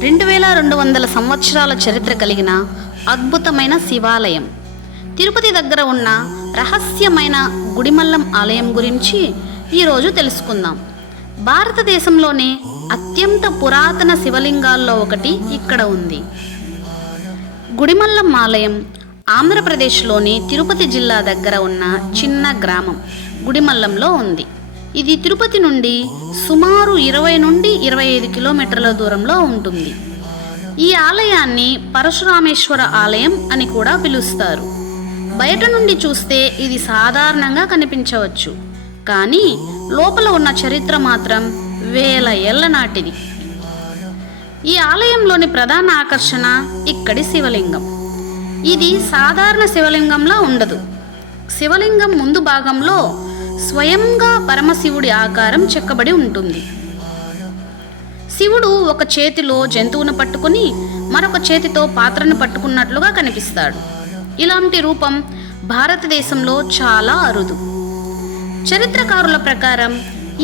2200 సంవత్సరాల చరిత్ర కలిగిన అద్భుతమైన శివాలయం. తిరుపతి దగ్గర ఉన్న రహస్యమైన గుడిమల్లం ఆలయం గురించి ఈరోజు తెలుసుకుందాం. భారతదేశంలోనే అత్యంత పురాతన శివలింగాల్లో ఒకటి ఇక్కడ ఉంది. గుడిమల్లం ఆలయం ఆంధ్రప్రదేశ్లోని తిరుపతి జిల్లా దగ్గర ఉన్న చిన్న గ్రామం గుడిమల్లంలో ఉంది. ఇది తిరుపతి నుండి సుమారు 20 నుండి 25 కిలోమీటర్ల దూరంలో ఉంటుంది. ఈ ఆలయాన్ని పరశురామేశ్వర ఆలయం అని కూడా పిలుస్తారు. బయట నుండి చూస్తే ఇది సాధారణంగా కనిపించవచ్చు, కానీ లోపల ఉన్న చరిత్ర మాత్రం వేల ఏళ్ల నాటిది. ఈ ఆలయంలోని ప్రధాన ఆకర్షణ ఇక్కడి శివలింగం. ఇది సాధారణ శివలింగంలా ఉండదు. శివలింగం ముందు భాగంలో స్వయంగా పరమశివుడి ఆకారం చెక్కబడి ఉంటుంది. శివుడు ఒక చేతిలో జంతువును పట్టుకుని మరొక చేతితో పాత్రను పట్టుకున్నట్లుగా కనిపిస్తాడు. ఇలాంటి రూపం భారతదేశంలో చాలా అరుదు. చరిత్రకారుల ప్రకారం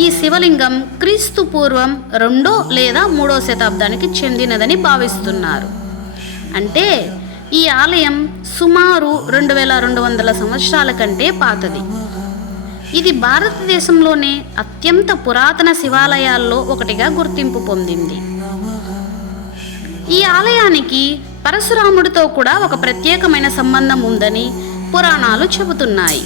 ఈ శివలింగం క్రీస్తు పూర్వం 2వ లేదా 3వ శతాబ్దానికి చెందినదని భావిస్తున్నారు. అంటే ఈ ఆలయం సుమారు 2200 సంవత్సరాల కంటే పాతది. ఇది భారతదేశంలోనే అత్యంత పురాతన శివాలయాల్లో ఒకటిగా గుర్తింపు పొందింది. ఈ ఆలయానికి పరశురాముడితో కూడా ఒక ప్రత్యేకమైన సంబంధం ఉందని పురాణాలు చెబుతున్నాయి.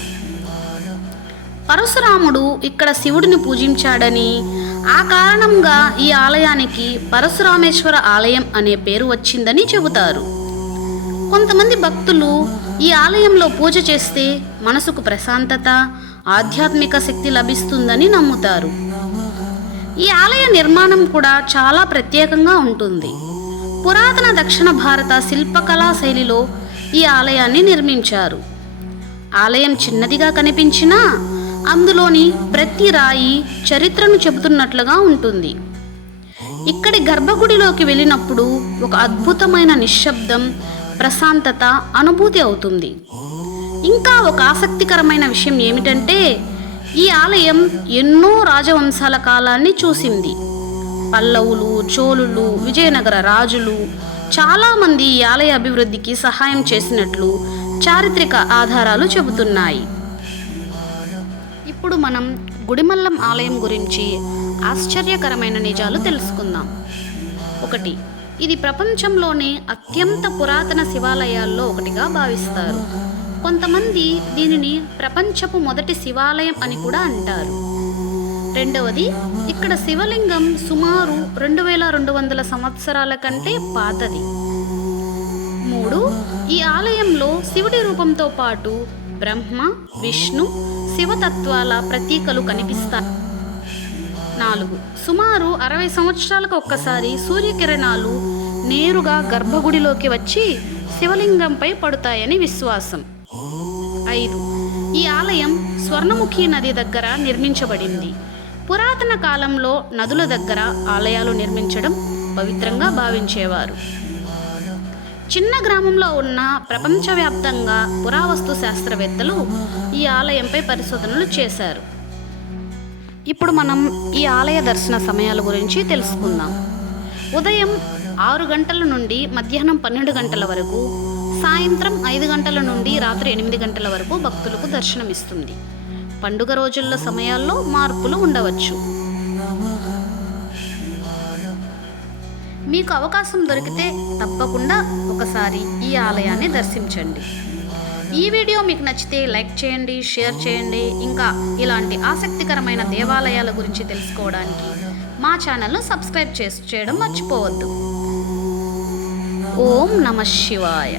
పరశురాముడు ఇక్కడ శివుడిని పూజించాడని, ఆ కారణంగా ఈ ఆలయానికి పరశురామేశ్వర ఆలయం అనే పేరు వచ్చిందని చెబుతారు. కొంతమంది భక్తులు ఈ ఆలయంలో పూజ చేస్తే మనసుకు ప్రశాంతత, ఆధ్యాత్మిక శక్తి లభిస్తుందని నమ్ముతారు. ఈ ఆలయ నిర్మాణం కూడా చాలా ప్రత్యేకంగా ఉంటుంది. పురాతన దక్షిణ భారత శిల్పకళా శైలిలో ఈ ఆలయాన్ని నిర్మించారు. ఆలయం చిన్నదిగా కనిపించినా అందులోని ప్రతి రాయి చరిత్రను చెబుతున్నట్లుగా ఉంటుంది. ఇక్కడి గర్భగుడిలోకి వెళ్ళినప్పుడు ఒక అద్భుతమైన నిశ్శబ్దం, ప్రశాంతత అనుభూతి అవుతుంది. ఇంకా ఒక ఆసక్తికరమైన విషయం ఏమిటంటే ఈ ఆలయం ఎన్నో రాజవంశాల కాలాన్ని చూసింది. పల్లవులు, చోళులు, విజయనగర రాజులు చాలామంది ఈ ఆలయ అభివృద్ధికి సహాయం చేసినట్లు చారిత్రక ఆధారాలు చెబుతున్నాయి. ఇప్పుడు మనం గుడిమల్లం ఆలయం గురించి ఆశ్చర్యకరమైన నిజాలు తెలుసుకుందాం. 1. ఇది ప్రపంచంలోనే అత్యంత పురాతన శివాలయాల్లో ఒకటిగా భావిస్తారు. కొంతమంది దీనిని ప్రపంచపు మొదటి శివాలయం అని కూడా అంటారు. 2. ఇక్కడ శివలింగం సుమారు 2200 సంవత్సరాల కంటే పాతది. 3. ఈ ఆలయంలో శివుడి రూపంతో పాటు బ్రహ్మ, విష్ణు, శివతత్వాల ప్రతీకలు కనిపిస్తాయి. 4. సుమారు 60 సంవత్సరాలకు ఒక్కసారి సూర్యకిరణాలు నేరుగా గర్భగుడిలోకి వచ్చి శివలింగంపై పడుతాయని విశ్వాసం. 5. ఈ ఆలయం స్వర్ణముఖి నది దగ్గర నిర్మించబడింది. పురాతన కాలంలో నదుల దగ్గర ఆలయాలు నిర్మించడం పవిత్రంగా భావించేవారు. చిన్న గ్రామంలో ఉన్న ప్రపంచవ్యాప్తంగా పురావస్తు శాస్త్రవేత్తలు ఈ ఆలయంపై పరిశోధనలు చేశారు. ఇప్పుడు మనం ఈ ఆలయ దర్శన సమయాల గురించి తెలుసుకుందాం. ఉదయం 6 గంటల నుండి మధ్యాహ్నం 12 గంటల వరకు, సాయంత్రం 5 గంటల నుండి రాత్రి 8 గంటల వరకు భక్తులకు దర్శనమిస్తుంది. పండుగ రోజుల్లో సమయాల్లో మార్పులు ఉండవచ్చు. మీకు అవకాశం దొరికితే తప్పకుండా ఒకసారి ఈ ఆలయాన్ని దర్శించండి. ఈ వీడియో మీకు నచ్చితే లైక్ చేయండి, షేర్ చేయండి. ఇంకా ఇలాంటి ఆసక్తికరమైన దేవాలయాల గురించి తెలుసుకోవడానికి మా ఛానల్ను సబ్స్క్రైబ్ చేయడం మర్చిపోవద్దు. ఓం నమః శివాయ.